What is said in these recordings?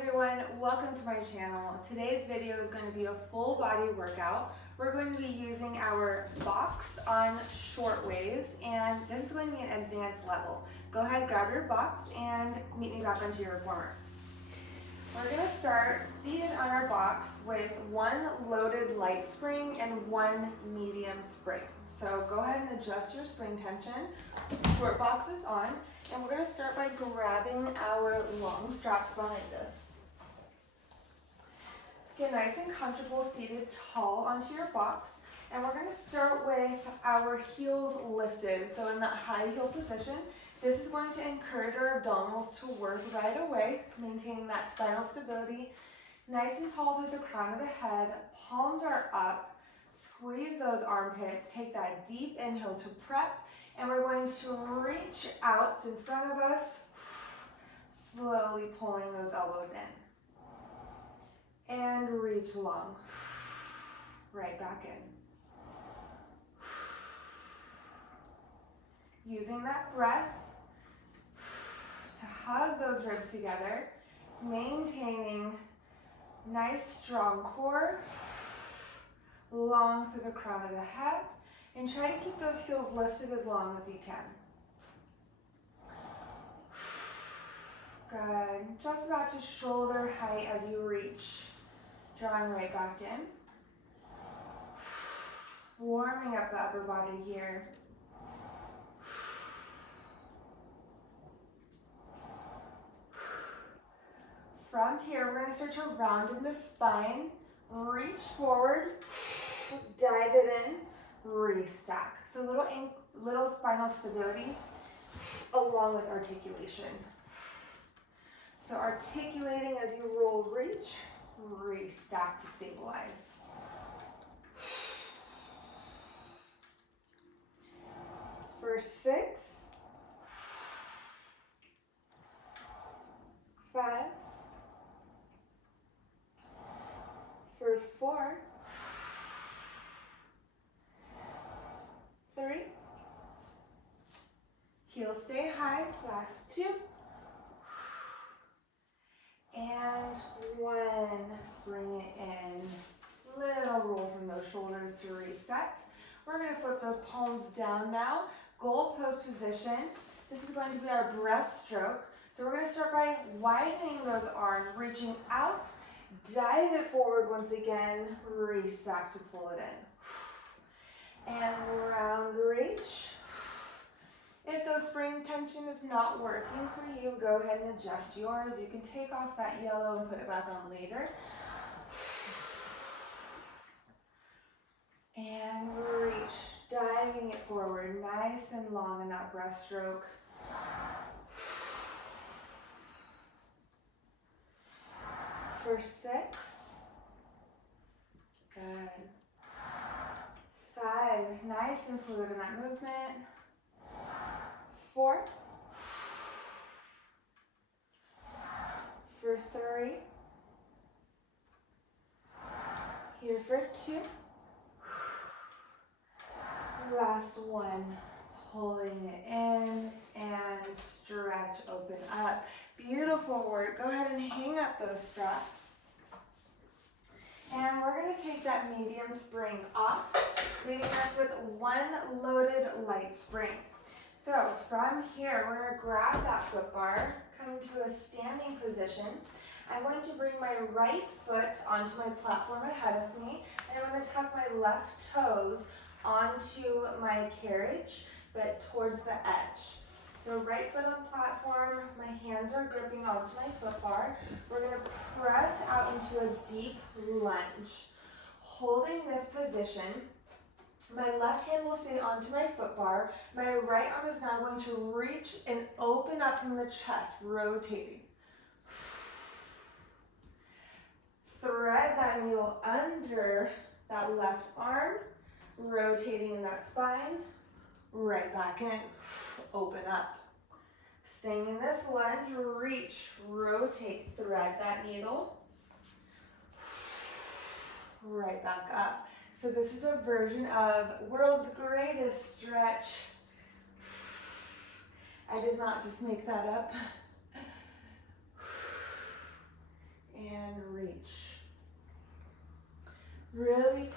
everyone, welcome to my channel. Today's video is going to be a full body workout. We're going to be using our box on short ways, and this is going to be an advanced level. Go ahead, grab your box and meet me back onto your reformer. We're going to start seated on our box with one loaded light spring and one medium spring. So go ahead and adjust your spring tension. Short box is on, and we're going to start by grabbing our long straps behind us. Get nice and comfortable seated tall onto your box, and we're going to start with our heels lifted. So in that high heel position, this is going to encourage our abdominals to work right away, maintaining that spinal stability. Nice and tall through the crown of the head, palms are up, squeeze those armpits, take that deep inhale to prep, and we're going to reach out in front of us, slowly pulling those elbows in. And reach long, right back in. Using that breath to hug those ribs together, maintaining nice strong core, long through the crown of the head, and try to keep those heels lifted as long as you can. Good. Just about to shoulder height as you reach. Drawing right back in. Warming up the upper body here. From here, we're going to start to round in the spine. Reach forward, dive it in, restack. So little spinal stability along with articulation. So articulating as you roll, reach, restack to stabilize. For 6, 5, for 4, 3, heels stay high, last 2, and 1, bring it in, little roll from those shoulders to reset. We're going to flip those palms down now, goal pose position. This is going to be our breaststroke. So we're going to start by widening those arms, reaching out, dive it forward once again, restack to pull it in. And round reach. If those spring tension is not working for you, go ahead and adjust yours. You can take off that yellow and put it back on later. And reach, diving it forward, nice and long in that breaststroke. For 6, good. 5, nice and fluid in that movement. 4, for 3, here for 2, last 1, pulling it in and stretch, open up. Beautiful work. Go ahead and hang up those straps. And we're going to take that medium spring off, leaving us with one loaded light spring. So from here, we're going to grab that foot bar, come to a standing position. I'm going to bring my right foot onto my platform ahead of me, and I'm going to tuck my left toes onto my carriage, but towards the edge. So right foot on platform, my hands are gripping onto my foot bar. We're going to press out into a deep lunge. Holding this position, my left hand will stay onto my foot bar. My right arm is now going to reach and open up from the chest, rotating. Thread that needle under that left arm, rotating in that spine, right back in, open up. Staying in this lunge, reach, rotate, thread that needle, right back up. So this is a version of world's greatest stretch. I did not just make that up.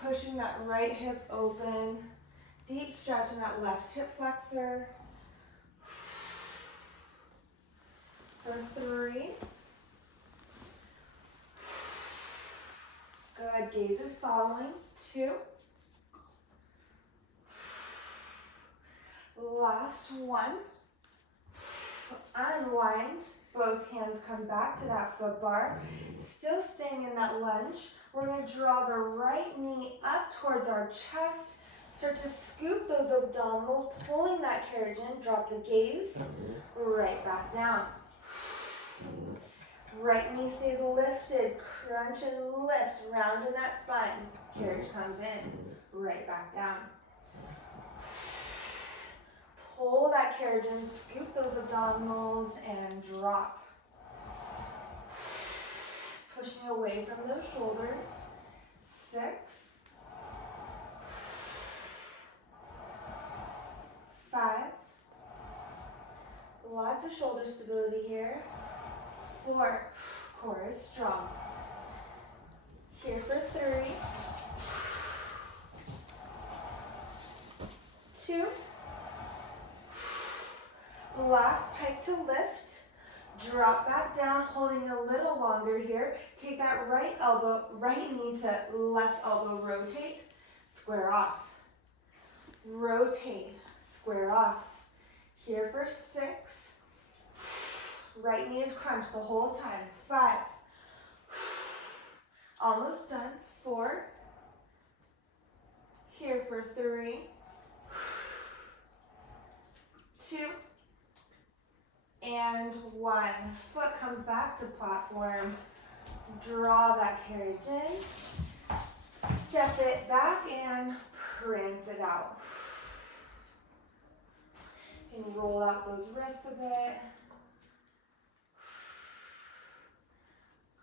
pushing that right hip open. Deep stretch in that left hip flexor. For 3. Good, gaze is following. 2. Last 1. Unwind. Both hands come back to that foot bar. Still staying in that lunge. We're going to draw the right knee up towards our chest. Start to scoop those abdominals, pulling that carriage in. Drop the gaze. Right back down. Right knee stays lifted. Crunch and lift. Round in that spine. Carriage comes in. Right back down. Pull that carriage in, scoop those abdominals, and drop. Pushing away from those shoulders. 6. 5. Lots of shoulder stability here. 4. Core is strong. Here for 3. 2. Last pike to lift. Drop back down, holding a little longer here. Take that right knee to left elbow, rotate, square off. Rotate, square off. Here for 6. Right knee is crunched the whole time. 5. Almost done. 4. Here for 3. 2. And 1. Foot comes back to platform. Draw that carriage in. Step it back and prance it out. You can roll out those wrists a bit.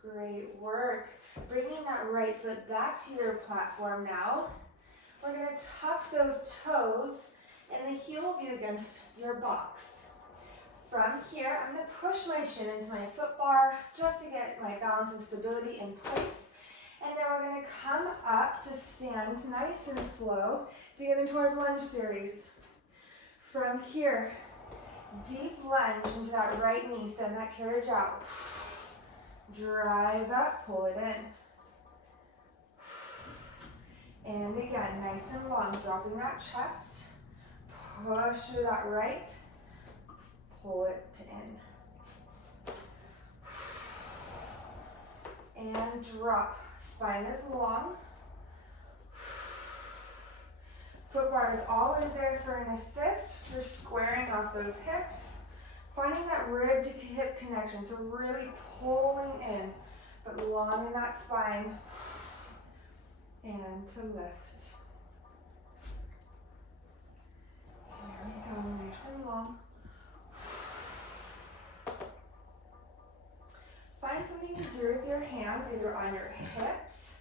Great work. Bringing that right foot back to your platform now. We're going to tuck those toes and the heel will be against your box. From here, I'm going to push my shin into my foot bar just to get my balance and stability in place. And then we're going to come up to stand nice and slow to get into our lunge series. From here, deep lunge into that right knee, send that carriage out. Drive up, pull it in. And again, nice and long, dropping that chest. Push to that right. Pull it in. And drop. Spine is long. Foot bar is always there for an assist. You're squaring off those hips. Finding that rib to hip connection. So really pulling in, but long in that spine. And to lift. Here we go, nice and long. Find something to do with your hands, either on your hips,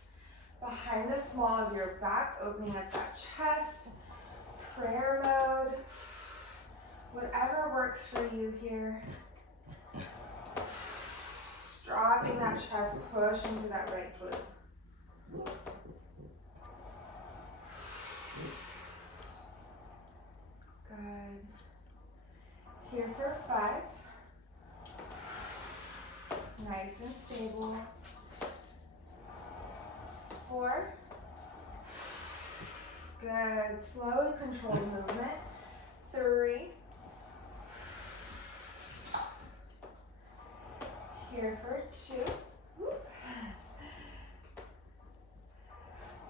behind the small of your back, opening up that chest, prayer mode, whatever works for you here. Dropping that chest, push into that right glute. Good. Here for 5. Nice and stable. 4. Good. Slow and controlled movement. 3. Here for 2. Whoop.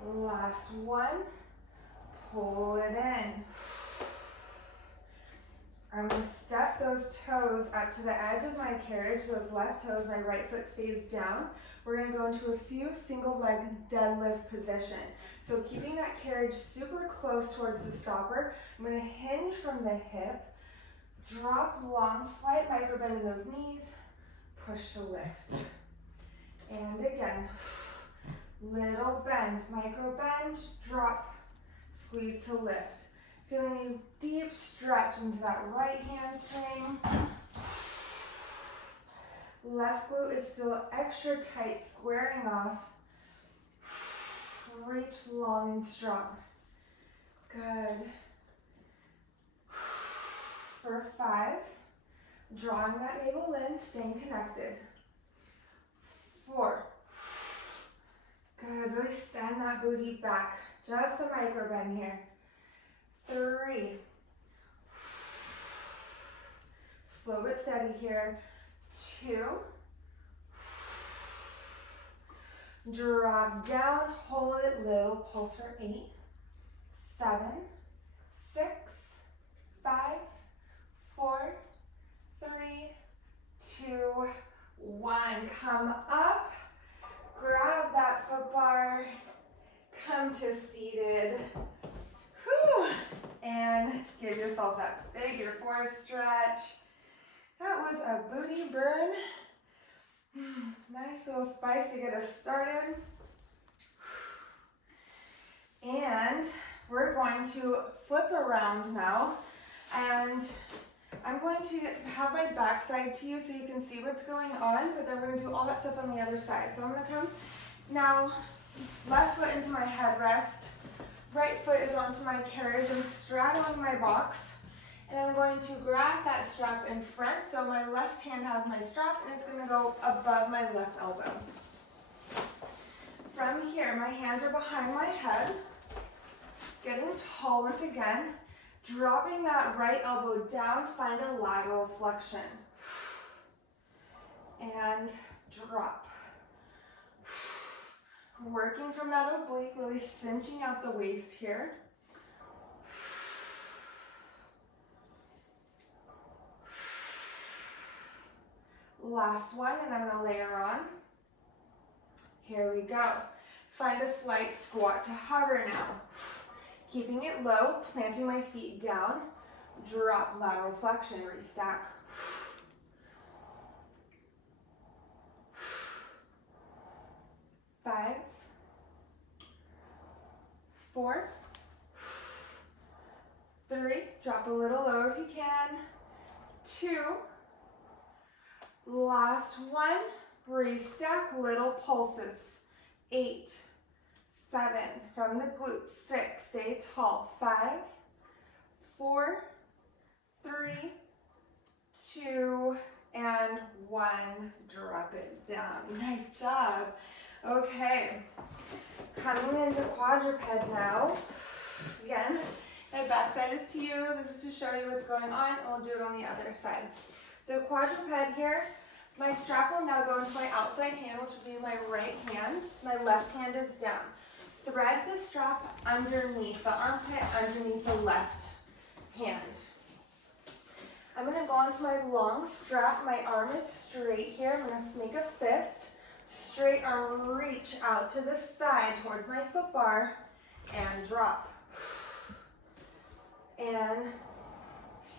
Last 1. Pull it in. I'm going to step those toes up to the edge of my carriage, those left toes, my right foot stays down. We're going to go into a few single leg deadlift position. So keeping that carriage super close towards the stopper, I'm going to hinge from the hip, drop long, slight micro bend in those knees, push to lift. And again, little bend, micro bend, drop, squeeze to lift. Feeling a deep stretch into that right hamstring. Left glute is still extra tight, squaring off. reach long and strong. Good. For 5, drawing that navel in, staying connected. 4. Good, really send that booty back. Just a micro bend here. 3. Slow but steady here. 2. Drop down, hold it, little pulse for 8. 7, 6, 5, 4, 3, 2, 1. Come up, grab that foot bar, come to seated. Whew. And give yourself that figure 4 stretch. That was a booty burn. Nice little spice to get us started. And we're going to flip around now. And I'm going to have my backside to you so you can see what's going on, but then we're going to do all that stuff on the other side. So I'm going to come now, left foot into my headrest, right foot is onto my carriage. I'm straddling my box, and I'm going to grab that strap in front. So my left hand has my strap, and it's going to go above my left elbow. From here, my hands are behind my head, getting tall once again. Dropping that right elbow down, find a lateral flexion. And drop. Working from that oblique, really cinching out the waist here. Last one, and I'm going to layer on. Here we go. Find a slight squat to hover now. Keeping it low, planting my feet down, drop lateral flexion, restack. 5, 4, 3, drop a little lower if you can. 2, last one, restack, little pulses. 8, 7, from the glutes. 6, stay tall. 5, 4, 3, 2, and 1. Drop it down. Nice job. Okay, coming into quadruped now. Again, my backside is to you. This is to show you what's going on, and we'll do it on the other side. So quadruped here. My strap will now go into my outside hand, which will be my right hand. My left hand is down. Thread the strap underneath, the armpit underneath the left hand. I'm going to go onto my long strap. My arm is straight here. I'm going to make a fist. Straight arm, reach out to the side towards my foot bar and drop. And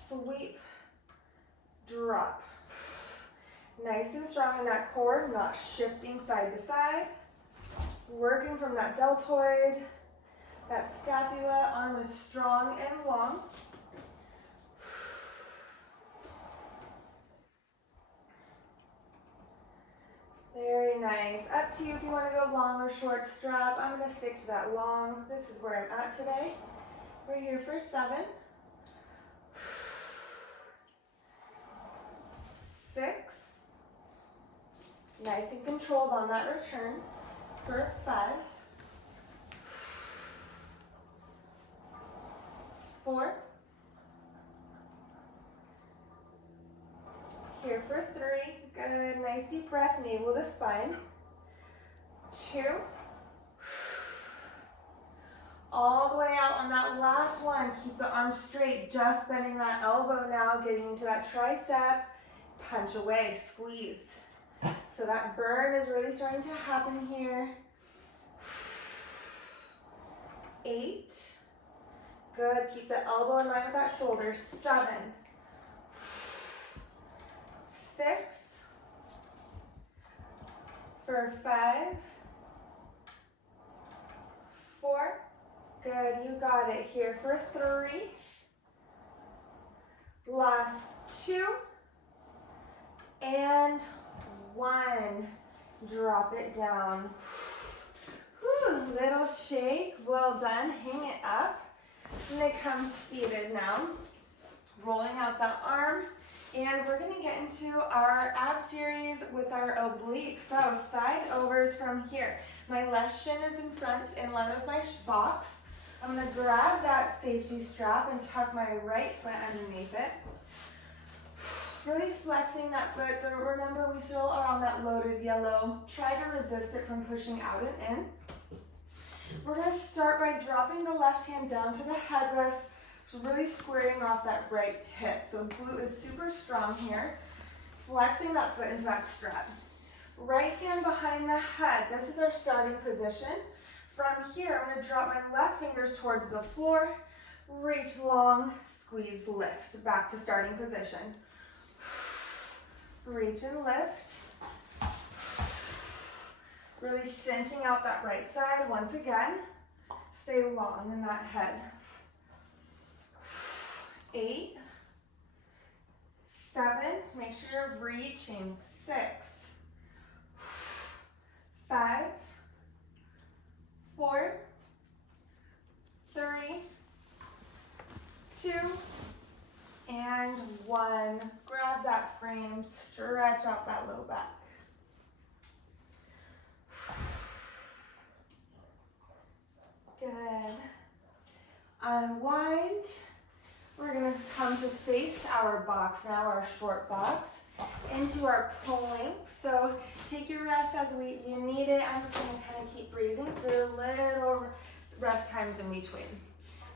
sweep, drop. Nice and strong in that core, not shifting side to side. Working from that deltoid, that scapula, arm is strong and long. Very nice. Up to you if you want to go long or short strap. I'm going to stick to that long. This is where I'm at today. We're here for 7, 6, nice and controlled on that return, for 5, 4, here for 3, good, nice deep breath, navel to spine, 2, all the way out on that last one. Keep the arm straight, just bending that elbow now, getting into that tricep, punch away, squeeze. So that burn is really starting to happen here. 8, good, keep the elbow in line with that shoulder. 7, 6, for 5, 4, good, you got it. Here for 3, last 2, and 1. Drop it down. Whew. little shake. Well done. Hang it up. I'm going to come seated now. Rolling out that arm. And we're going to get into our ab series with our oblique. So side overs from here. My left shin is in front in line with my box. I'm going to grab that safety strap and tuck my right foot underneath it. Really flexing that foot. So remember, we still are on that loaded yellow. Try to resist it from pushing out and in. We're going to start by dropping the left hand down to the headrest. So really squaring off that right hip. So glute is super strong here. Flexing that foot into that strap. Right hand behind the head. This is our starting position. From here, I'm going to drop my left fingers towards the floor. Reach long, squeeze, lift. Back to starting position. Reach and lift. Really cinching out that right side. Once again, stay long in that head. 8, 7, make sure you're reaching. 6, 5, 4, 3, 2, and 1. Grab that frame, stretch out that low back. Good. Unwind. We're going to come to face our box now, our short box, into our plank. So take your rest as you need it. I'm just going to kind of keep breathing through little rest times in between.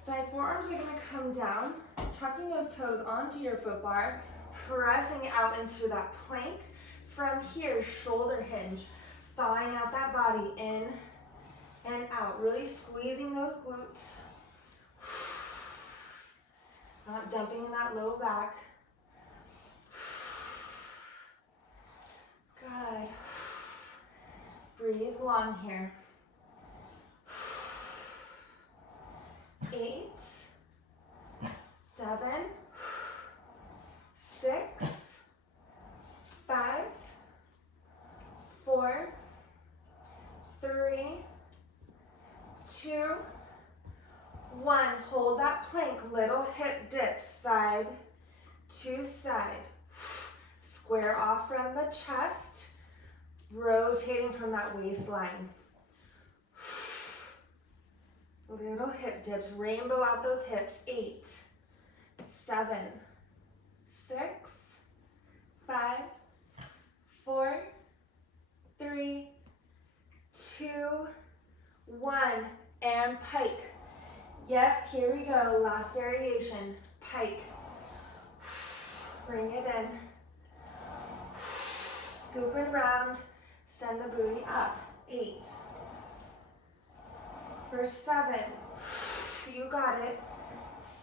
So my forearms are going to come down, tucking those toes onto your foot bar, pressing out into that plank. From here, shoulder hinge, thawing out that body in and out, really squeezing those glutes. Not dumping in that low back. Good. Breathe long here. 8, 7, 6, 5, 4, 3, 2, 1. Hold that plank, little hip dip, side to side. Square off from the chest, rotating from that waistline. Little hip dips, rainbow out those hips. 8, 7, 6, 5, 4, 3, 2, 1, and pike. Yep, here we go, last variation, pike. Bring it in. Scoop it round, send the booty up. 8. For 7, you got it.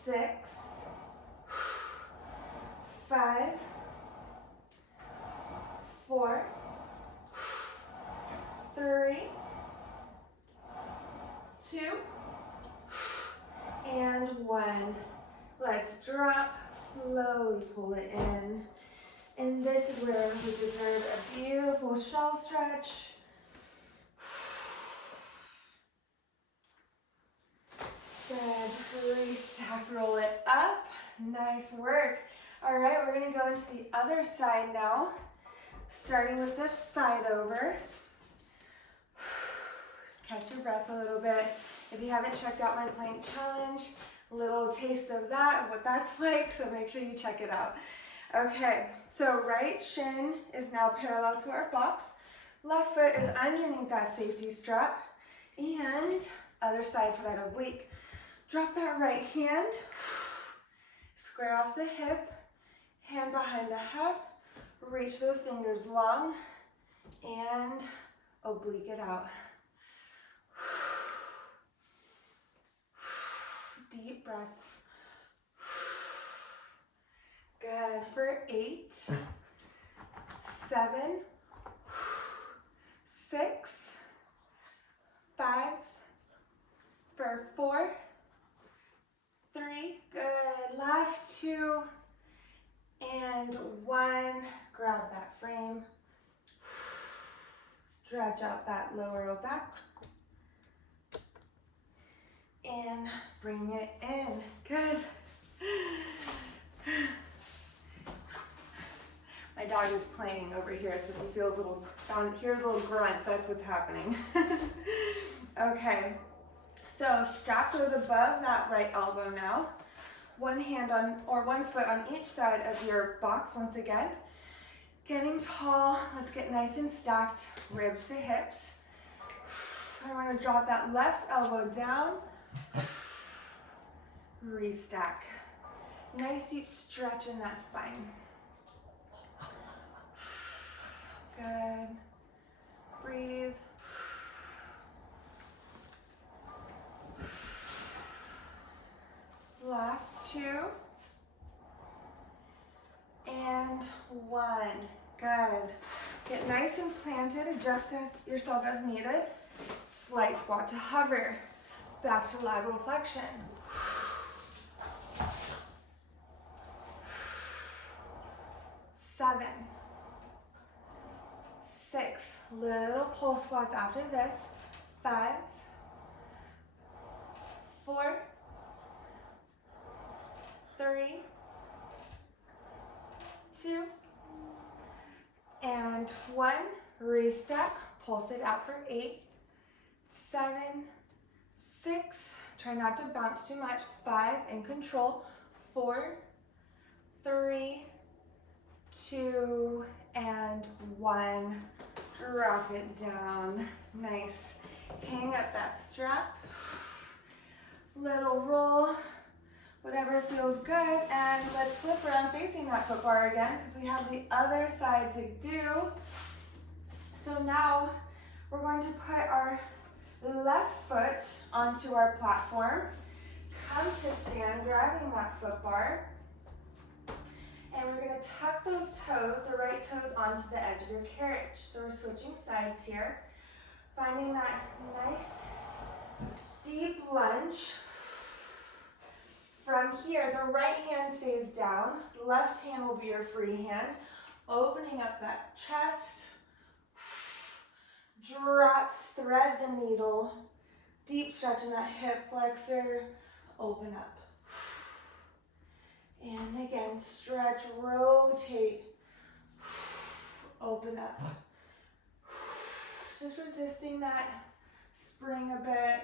6, 5, 4, 3, 2, and 1. Let's drop, slowly pull it in. And this is where we deserve a beautiful shell stretch. Good, restack, roll it up. Nice work. All right, we're gonna go into the other side now, starting with this side over. Catch your breath a little bit. If you haven't checked out my plank challenge, a little taste of that, what that's like, so make sure you check it out. Okay, so right shin is now parallel to our box. Left foot is underneath that safety strap. And other side for that oblique. Drop that right hand. Square off the hip. Hand behind the head. Reach those fingers long. And oblique it out. Deep breaths. Good. For 8, 7, 6, 5, for 4, 3, good. Last 2, and 1. Grab that frame. Stretch out that lower back. in, bring it in. Good. My dog is playing over here, so if he feels a little hears little grunts, that's what's happening. Okay, so strap goes above that right elbow now. One hand on, or one foot on each side of your box once again. Getting tall, let's get nice and stacked, ribs to hips. And we're gonna drop that left elbow down, restack. Nice deep stretch in that spine. Good. Breathe. Last two. And one. Good. Get nice and planted, adjust yourself as needed. Slight squat to hover. Back to lateral flexion. 7, 6, little pulse squats after this. 5, 4, 3, 2, and 1. Restep, pulse it out for 8, 7, 6, try not to bounce too much. 5, in control. 4, 3, 2, and 1. Drop it down. Nice. Hang up that strap. Little roll. Whatever feels good. And let's flip around facing that foot bar again because we have the other side to do. So now we're going to put our left foot onto our platform. Come to stand, grabbing that foot bar. And we're going to tuck those toes, the right toes, onto the edge of your carriage. So we're switching sides here. Finding that nice deep lunge. From here, the right hand stays down. Left hand will be your free hand. Opening up that chest. Drop, thread the needle. Deep stretch in that hip flexor. Open up. And again, stretch, rotate, open up. Just resisting that spring a bit.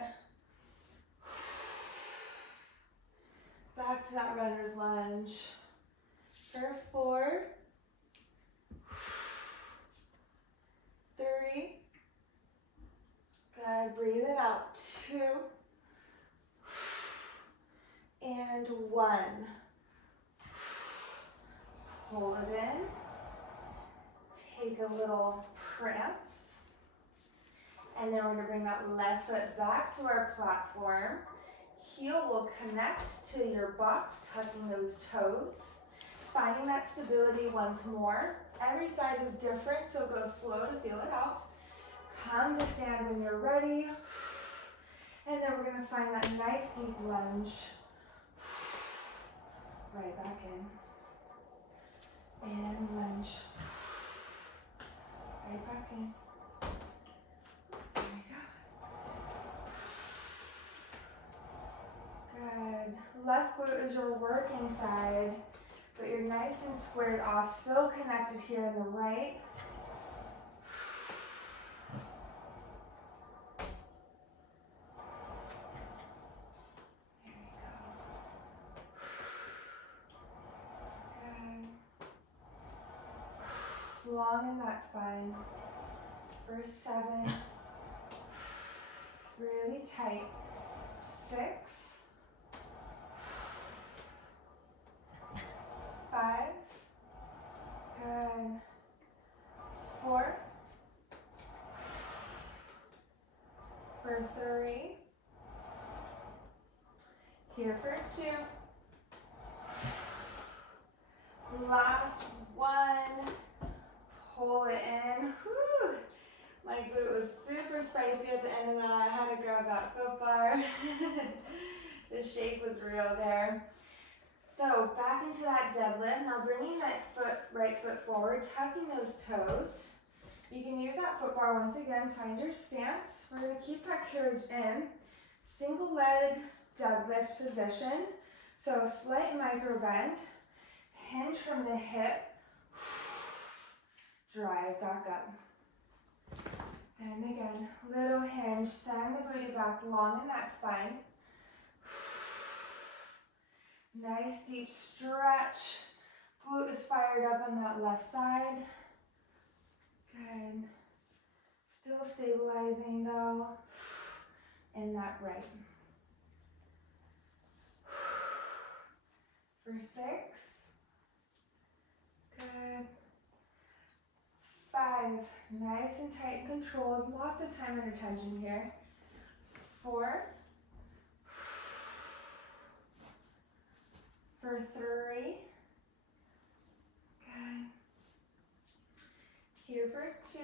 Back to that runner's lunge. For 4, 3, good, breathe it out. 2, and 1. Pull it in, take a little prance, and then we're going to bring that left foot back to our platform. Heel will connect to your box, tucking those toes, finding that stability once more. Every side is different, so go slow to feel it out. Come to stand when you're ready, and then we're going to find that nice deep lunge. Right back in. And lunge. Right back in. There we go. Good. Left glute is your working side, but you're nice and squared off, still connected here in the right. Long in that spine. For 7, really tight. 6, 5, good. 4, for 3, here for 2. Last 1. Pull it in. Whew. My glute was super spicy at the end of that. I had to grab that foot bar. The shake was real there. So back into that deadlift. Now bringing that right foot forward, tucking those toes. You can use that foot bar once again. Find your stance. We're going to keep that carriage in. Single leg deadlift position. So slight micro bend, hinge from the hip, drive back up. And again, little hinge, send the booty back long in that spine. Nice deep stretch. Glute is fired up on that left side. Good. Still stabilizing though in that right. For 6. Good. 5. Nice and tight and controlled. Lots of time and attention here. 4. For 3. Good. Here for 2.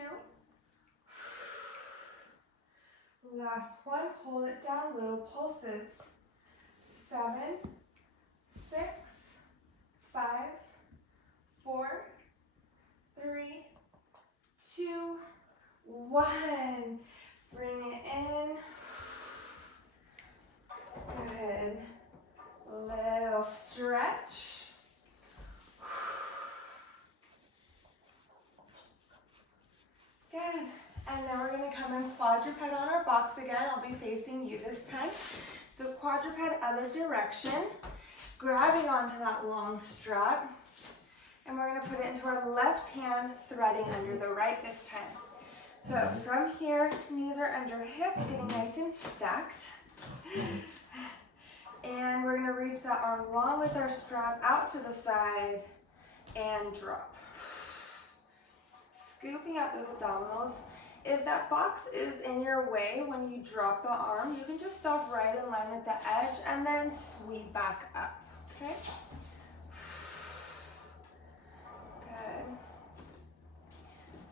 Last one. Hold it down. Little pulses. 7, 6, 5, 4, 3, 2, 1. Bring it in. Good. Little stretch. Good. And now we're going to come in quadruped on our box again. I'll be facing you this time. So quadruped other direction. Grabbing onto that long strap. And we're going to put it into our left hand, threading under the right this time. So from here, knees are under hips, getting nice and stacked. And we're going to reach that arm long with our strap out to the side and drop. Scooping out those abdominals. If that box is in your way when you drop the arm, you can just stop right in line with the edge and then sweep back up. Okay? Good.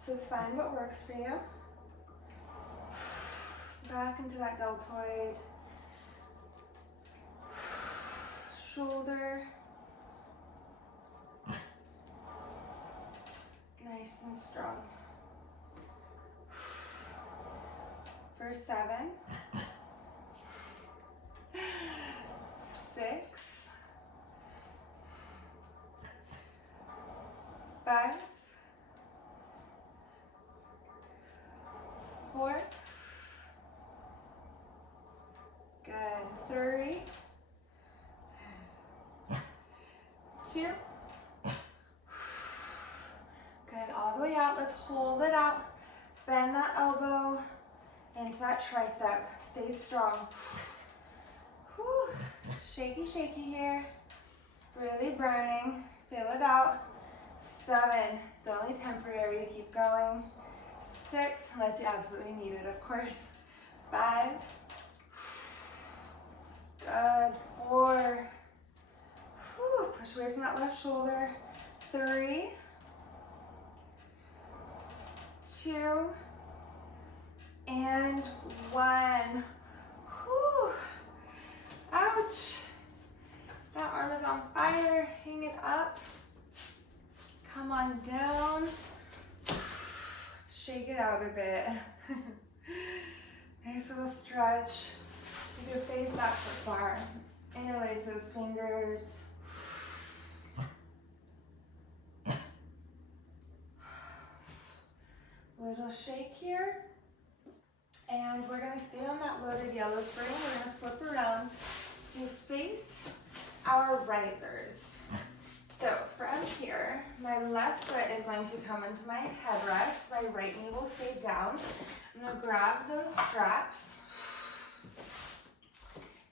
So find what works for you. Back into that deltoid. Shoulder. Nice and strong. For 7, 6, 5, 4, good, 3, 2, good, all the way out. Let's hold it out. Bend that elbow into that tricep. Stay strong. Whew. Shaky, shaky here. Really burning. Feel it out. 7. It's only temporary. Keep going. 6, unless you absolutely need it, of course. 5. Good. 4. Whew. Push away from that left shoulder. 3. 2. And 1. Whew. Ouch. That arm is on fire. Hang it up. Come on down. Shake it out a bit. Nice little stretch. You can face that foot bar. Interlace those fingers. Little shake here. And we're going to stay on that loaded yellow spring. We're going to flip around to face our risers. So from here, my left foot is going to come into my headrest. My right knee will stay down. I'm going to grab those straps.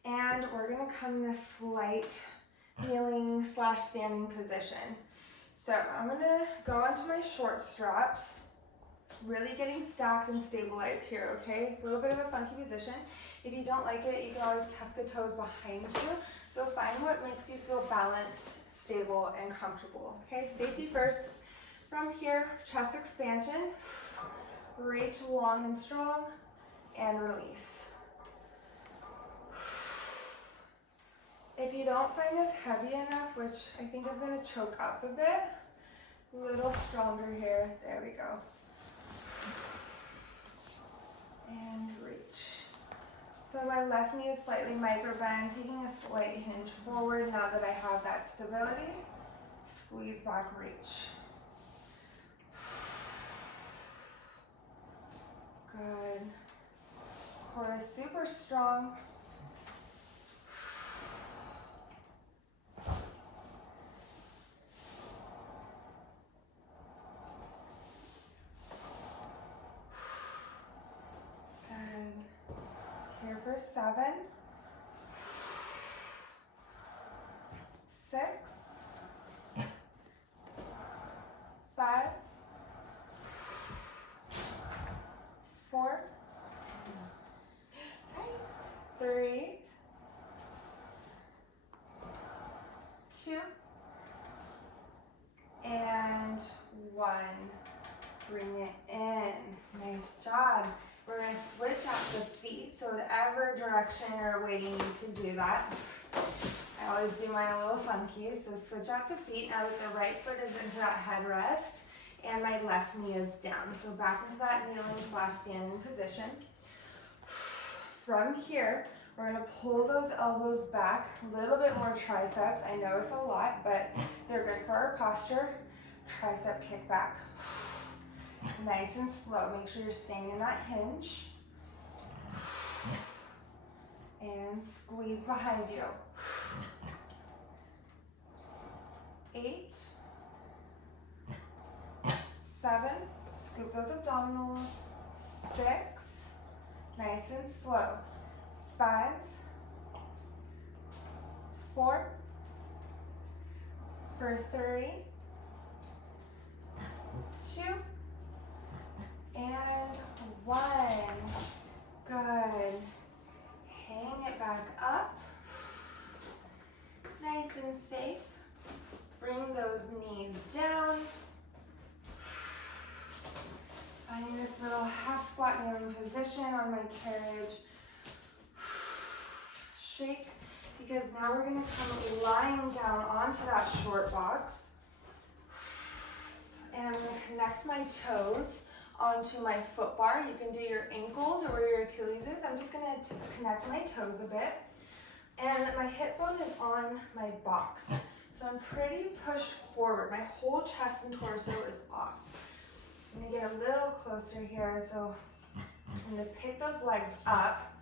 And we're going to come in this slight kneeling / standing position. So I'm going to go onto my short straps. Really getting stacked and stabilized here, okay? It's a little bit of a funky position. If you don't like it, you can always tuck the toes behind you. So find what makes you feel balanced, stable, and comfortable, okay? Safety first. From here, chest expansion. Reach long and strong, and release. If you don't find this heavy enough, which I think I'm gonna choke up a bit, a little stronger here. There we go. And reach. So my my left knee is slightly micro bend, taking a slight hinge forward now that I have that stability. Squeeze back, reach. Good. Core is super strong. Good. Here for 7, 6, 5, 4, 3, 2, and 1. Bring it in. Nice job. We're going to switch out the feet, so whatever direction you're waiting to do that. I always do mine a little funky, so switch out the feet. Now that the right foot is into that headrest and my left knee is down. So back into that kneeling/standing position. From here, we're going to pull those elbows back, a little bit more triceps. I know it's a lot, but they're good for our posture. Tricep kick back. Nice and slow. Make sure you're staying in that hinge. And squeeze behind you. 8, 7, scoop those abdominals. 6, nice and slow. 5, 4, for 3, 2, and 1. Good. Hang it back up. Nice and safe. Bring those knees down. Finding this little half squat kneeling position on my carriage. Shake, because now we're going to come lying down onto that short box. And I'm going to connect my toes onto my foot bar. You can do your ankles or where your Achilles is. I'm just going to connect my toes a bit. And my hip bone is on my box. So I'm pretty pushed forward. My whole chest and torso is off. I'm going to get a little closer here. So I'm going to pick those legs up.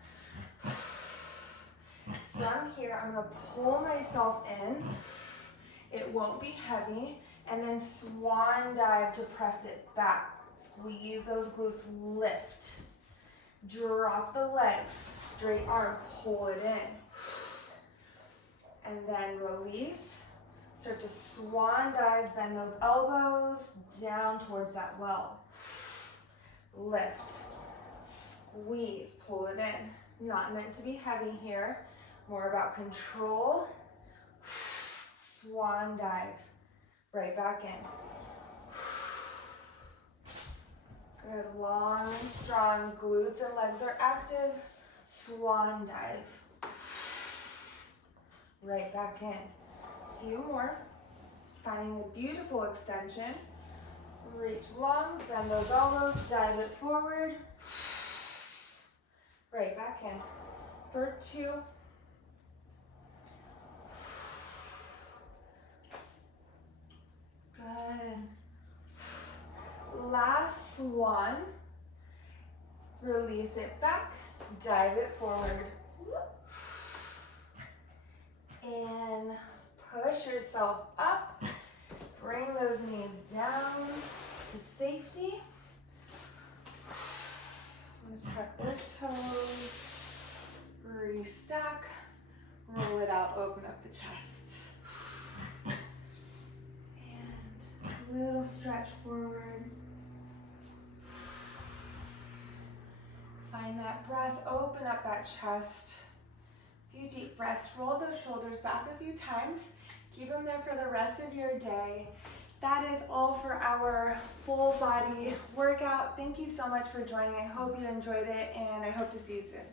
From here, I'm going to pull myself in. It won't be heavy. And then swan dive to press it back. Squeeze those glutes, lift. Drop the legs, straight arm, pull it in. And then release. Start to swan dive, bend those elbows down towards that well. Lift, squeeze, pull it in. Not meant to be heavy here. More about control. Swan dive, right back in. Good, long and strong, glutes and legs are active. Swan dive. Right back in. A few more. Finding a beautiful extension. Reach long, bend those elbows, dive it forward. Right back in. For 2. Good. Last swan. Release it back, dive it forward. And push yourself up. Bring those knees down to safety. I'm going to tuck those toes. Restack. Roll it out, open up the chest. And a little stretch forward. Find that breath, open up that chest. A few deep breaths, roll those shoulders back a few times. Keep them there for the rest of your day. That is all for our full body workout. Thank you so much for joining. I hope you enjoyed it, and I hope to see you soon.